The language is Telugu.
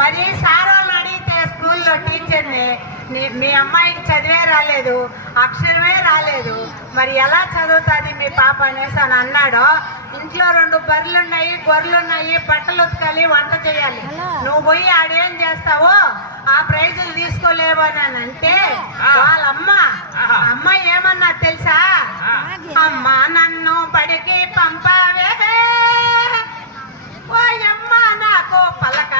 మరి సార్ వాళ్ళని అడిగితే స్కూల్లో టీచర్ని మీ అమ్మాయికి చదివే రాలేదు, అక్షరమే రాలేదు, మరి ఎలా చదువుతుంది మీ పాప అనేసి అని అన్నాడు. ఇంట్లో 2 బర్రెలున్నాయి, గొర్రెలున్నాయి, బట్టలు ఉతకాలి, వంట చేయాలి, నువ్వు పోయి ఆడేం చేస్తావో ఆ ప్రైజులు తీసుకోలేవు అని అంటే వాళ్ళమ్మ ఏమన్నా తెలుసా? అమ్మ నన్ను బడికి పంపావే ఓయమ్మ నాకు పలక